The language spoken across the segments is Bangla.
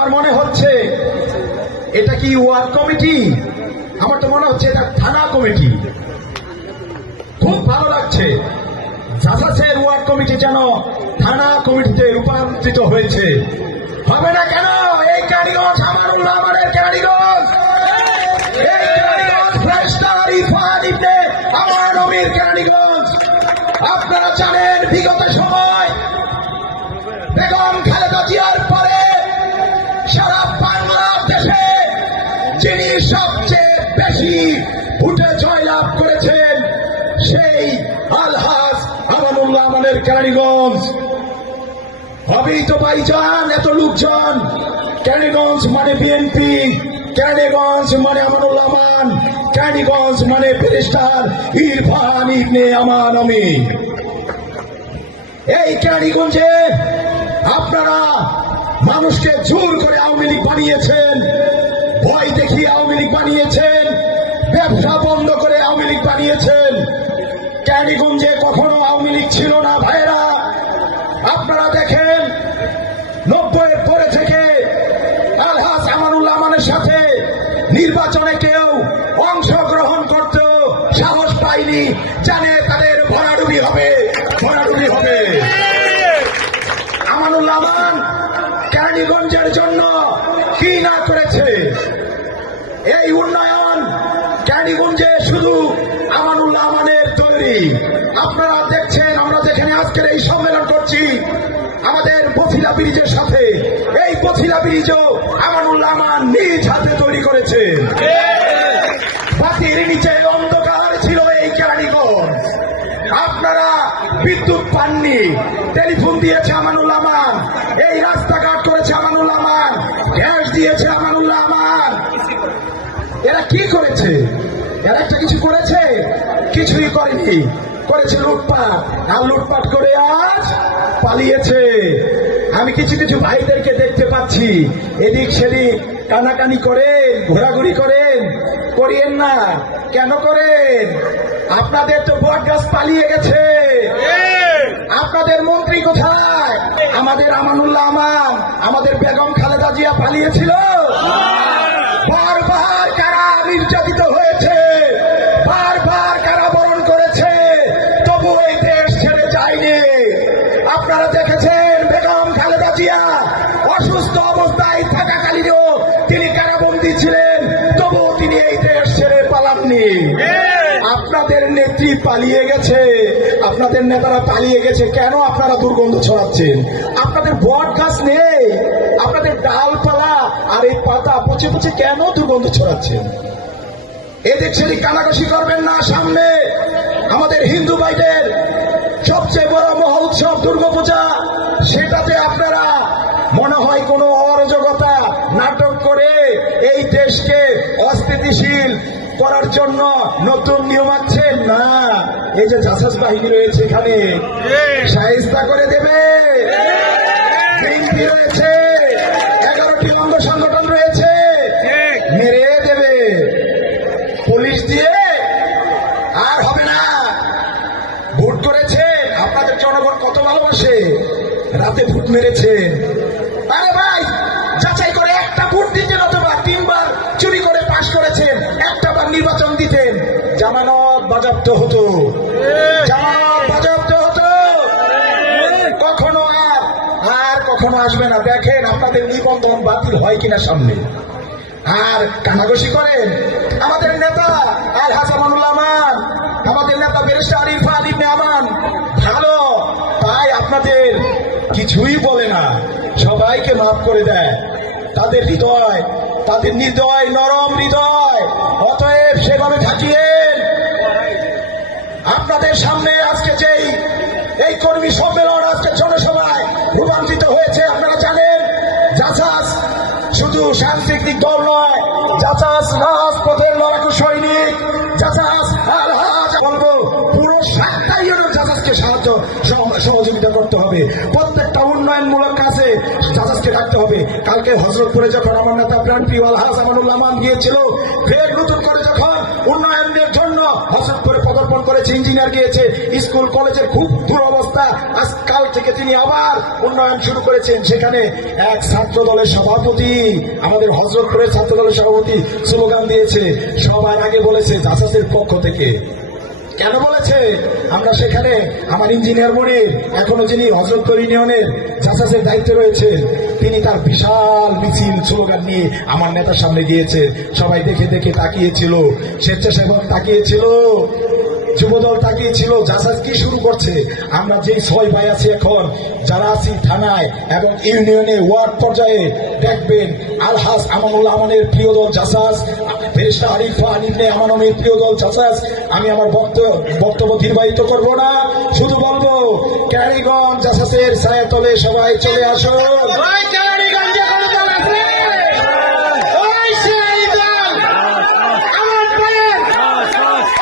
আমার মনে হচ্ছে এটা কি ওয়ার্ড কমিটি? আমার তো মনে হচ্ছে এটা থানা কমিটি। খুব ভালো লাগছে জাসাসের ওয়ার্ড কমিটি যেন থানা কমিটিতে রূপান্তরিত হয়েছে। হবে না কেন? এই ক্যারিগঞ্জ আমানুল্লাহ আমাদের ইবনে আমার নবীর ক্যারিগঞ্জ আপনারা জানেন বিগত সময় বেগম আমাদের কেরানীগঞ্জ হবেই তো ভাইজান এত লোকজন। কেরানীগঞ্জ মানে বিএনপি কেরানীগঞ্জ মানে আমানুল্লাহ আমান কেরানীগঞ্জ মানে ফেরিস্টার ইরফান ইবনে আমান আমি। এই কেরানীগঞ্জে আপনারা মানুষকে জোর করে আওয়ামী লীগ বানিয়েছেন, ভয় দেখিয়ে আওয়ামী লীগ বানিয়েছেন, ব্যবসা বন্ধ করে আওয়ামী লীগ বানিয়েছেন। কেরানীগঞ্জে কখনো আওয়ামী লীগ ছিল না, ভাইরা। আপনারা দেখেন, নব্বইয়ের পরে থেকে আলহাস আমানুল্লাহ আমানের সাথে নির্বাচনে কেউ অংশগ্রহণ করতেও সাহস পায়নি, জানে তাদের ভরাডুবি হবে ভরাডুবি হবে। আমানুল্লাহ আমান কেরানীগঞ্জের জন্য কি না করেছে? এই উন্নয়ন কেরানীগঞ্জে শুধু আজকের এই সম্মেলন করছি আমাদের পথিলা ব্রিজের সাথে। এই পথিলা ব্রিজও আমানুল্লাহ আমান নিজ হাতে তৈরি করেছে। পাখির নিচে অন্ধকার ছিল এই কেরানীগঞ্জ আপনারা বিদ্যুৎ পাননি, টেলিফোন দিয়েছে আমানুল্লাহ আমান এই রাস্তাঘাট করেছে আমানুল্লাহ আমান গ্যাস দিয়েছে আমানুল্লাহ আমান এরা কি করেছে? এরা একটা কিছু করেছে? কিছুই করেনি। করেছে লুটপাট। আর লুটপাট করে আজ পালিয়েছে। আমি কিছু কিছু ভাইদেরকে দেখতে পাচ্ছি। এদিক সেদিক কানাকানি করেন, ঘোরাঘুরি করেন। করিয়েন না, কেন করেন? আপনাদের তো বট গাছ পালিয়ে গেছে। আপনাদের মন্ত্রী কোথায়? আমাদের আমানুল্লাহ আমান, আমাদের বেগম খালেদা জিয়া পালিয়েছিল। অসুস্থ অবস্থায় থাকাকালীনও তিনি কারাবন্দী ছিলেন। তবুও তিনি এই দেশ ছেড়ে পালাননি। আপনাদের নেত্রী পালিয়ে গেছে। আপনাদের নেতারা পালিয়ে গেছে। কেন আপনারা দুর্গন্ধ ছড়াচ্ছেন? আপনাদের বট গাছ নেই। আপনাদের ডালপালা আর এই পাতা পচে পচে কেন দুর্গন্ধ ছড়াচ্ছেন? এদিক সেদিক কানাকাশি করবেন না সামনে। আমাদের হিন্দু ভাইদের অস্থিতিশীল করার জন্য নতুন নিয়ম আছেন না। এই যে জাসাস বাহিনী রয়েছে এখানে। সাহিস্তা করে দেবে। রয়েছে। এগারোটি অঙ্গ সংগঠন রয়েছে। মেরে দেবে। পুলিশ দিয়ে আর হবে না। ভোট করেছেন। আপনাদের জনগণ কত ভালোবাসে। রাতে ভোট মেরেছেন। বাজাপ্ত হতো। হতো কখনো আর আর কখনো আসবে না। দেখেন আপনাদের নিবন্ধন বাতিল হয় কিনা সামনে। আর কানাগসি করেন আমাদের নেতা আল হাসানুল্লাহ আমান আমাদের নেতা বেরিস্টার ইরফান ইবনে আমান। ভালো তাই আপনাদের কিছুই বলে না। সবাইকে মাফ করে দেয়। তাদের হৃদয় তাদের হৃদয় নরম হৃদয় অতএব সেভাবে থাকিয়েন আপনাদের সামনে আজকে যেই, এই কর্মী সম্মেলন আজকে জনসভায় রূপান্তরিত হয়েছে, আপনারা জানেন জাসাস শুধু সাংস্কৃতিক দল নয় জাসাস রাজপথের লড়াকু সৈনিক জাসাসকে সাহায্য সহযোগিতা করতে হবে। প্রত্যেকটা উন্নয়নমূলক কাজে জাসাসকে রাখতে হবে। কালকে হজরতপুরে যখন আমার নেতা প্রাণ প্রিয় আলহাজ আমানুল্লাহ মান গিয়েছিল, ফের নতুন করে যখন উন্নয়নের জন্য হসরতপুরে পদার্পণ করেছে ইঞ্জিনিয়ার গিয়েছে, স্কুল, কলেজের খুব দুরবস্থা। আজকাল থেকে তিনি আবার উন্নয়ন শুরু করেছেন, সেখানে এক ছাত্র দলের সভাপতি, আমাদের হজরতপুরের ছাত্র দলের সভাপতি স্লোগান দিয়েছে সবার আগে বলেছে জাসাসের পক্ষ থেকে। কেন বলেছে? আমরা সেখানে আমার ইঞ্জিনিয়ার মনির, এখনও যিনি হজরতপুর ইউনিয়নের জাসাসের দায়িত্বে রয়েছেন তিনি তার বিশাল মিছিল, স্লোগান নিয়ে আমার নেতার সামনে গিয়েছে। সবাই দেখে দেখে তাকিয়েছিল, স্বেচ্ছাসেবক তাকিয়েছিল, যুবদল তাকিয়েছিল জাসাস কি শুরু করছে? আমরা যে ছয় ভাই আছি এখন, যারা আছি থানায় এবং ইউনিয়নে ওয়ার্ড পর্যায়ে, দেখবেন আলহাস আমানের প্রিয় দল জাসাস ফেরিস্তা আরিফা আলিমনে আমানমের প্রিয় দল জাসাস। আমি আমার বক্তব্য বক্তব্য দীর্ঘায়িত করব না, শুধু বলব ক্যারিগঞ্জ আসাসের ছায়াতলে সবাই চলে আসো ওই কেরানীগঞ্জে কোনো দল আছে? ওই সেই দল! আমার ভাইয়ের,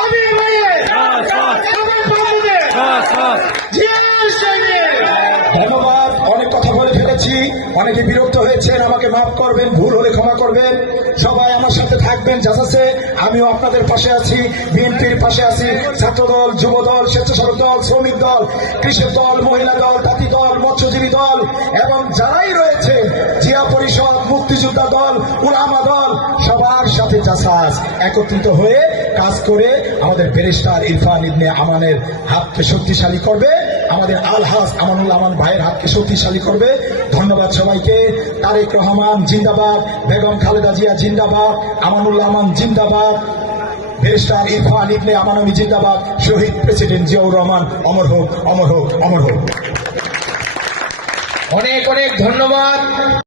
অবির ভাইয়ের, আমার বন্ধুদের, জিয়ার সৈনিক! ধন্যবাদ অনেক কথা বলে ফেলেছি অনেকে বিরক্ত হয়েছেন, আমাকে মাফ করবেন, ভুল হলে ক্ষমা করবেন। সবাই আমার সাথে থাকবেন যাচ্ছে আমিও আপনাদের পাশে আছি, বিএনপির পাশে আছি ছাত্র দল যুব দল স্বেচ্ছাসেবক দল, শ্রমিক দল, কৃষক দল, মহিলা দল তাঁতি দল, মৎস্যজীবী দল, এবং যারাই রয়েছে, জিয়া পরিষদ, মুক্তিযোদ্ধা দল, উলামা দল, সবার সাথে জাসাস একত্রিত হয়ে কাজ করে আমাদের ব্যারিস্টার ইরফান ইবনে আমানের হাতকে শক্তিশালী করবে। আমাদের আলহাজ আমানুল আমান ভাইয়ের হাতকে শক্তিশালী করবে। ধন্যবাদ সবাইকে। তারেক রহমান জিন্দাবাদ, বেগম খালেদা জিয়া জিন্দাবাদ আমানুল্লাহ আমান জিন্দাবাদ, ব্যারিস্টার ইরফান ইবনে আমানবী জিন্দাবাদ, শহীদ প্রেসিডেন্ট জিয়াউর রহমান, অমর হোক অমর হোক অমর হোক। অনেক অনেক ধন্যবাদ।